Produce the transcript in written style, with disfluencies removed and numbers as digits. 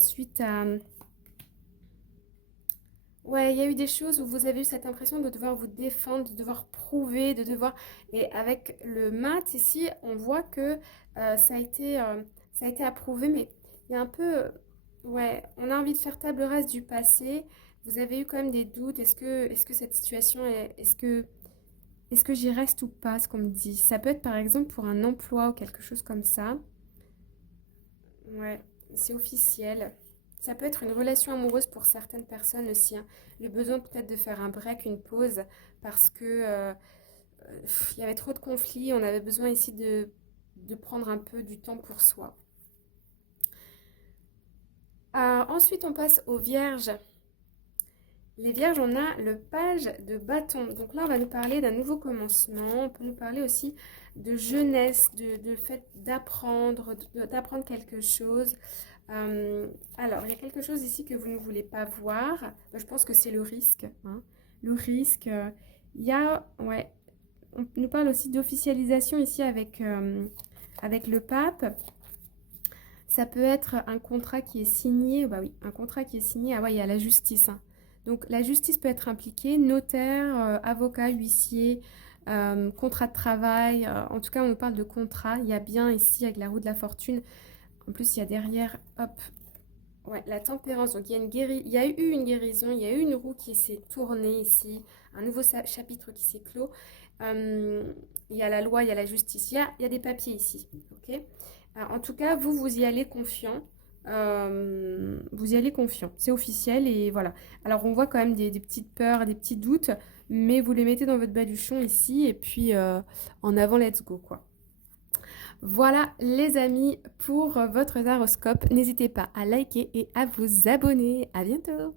suite à... Ouais, il y a eu des choses où vous avez eu cette impression de devoir vous défendre, de devoir prouver, de devoir... Et avec le mat ici, on voit que ça a été approuvé, mais il y a un peu... Ouais, on a envie de faire table rase du passé. Vous avez eu quand même des doutes. Est-ce que cette situation est... est-ce que j'y reste ou pas, ce qu'on me dit? Ça peut être par exemple pour un emploi ou quelque chose comme ça. Ouais, c'est officiel. Ça peut être une relation amoureuse pour certaines personnes aussi, hein. Le besoin peut-être de faire un break, une pause, parce que il y avait trop de conflits. On avait besoin ici de prendre un peu du temps pour soi. Ensuite, on passe aux vierges. Les vierges, on a le page de bâton. Donc là, on va nous parler d'un nouveau commencement. On peut nous parler aussi de jeunesse, de fait d'apprendre, d'apprendre quelque chose. Euh, alors, il y a quelque chose ici que vous ne voulez pas voir. Je pense que c'est le risque, hein. Le risque. Il y a, ouais, on nous parle aussi d'officialisation ici avec le pape. Ça peut être un contrat qui est signé. Bah oui, un contrat qui est signé. Ah ouais, il y a la justice, hein. Donc, la justice peut être impliquée, notaire, avocat, huissier, contrat de travail. En tout cas, on nous parle de contrat. Il y a bien ici, avec la roue de la fortune. En plus, il y a derrière, hop, ouais, la tempérance. Donc, il y a eu une guérison, il y a eu une roue qui s'est tournée ici, un nouveau chapitre qui s'est clos. Euh, il y a la loi, il y a la justice, il y a des papiers ici. Ok. En tout cas, vous y allez confiant. Vous y allez confiant. C'est officiel et voilà. Alors, on voit quand même des petites peurs, des petits doutes, mais vous les mettez dans votre baluchon ici et puis en avant, let's go, quoi. Voilà les amis pour votre horoscope. N'hésitez pas à liker et à vous abonner. À bientôt!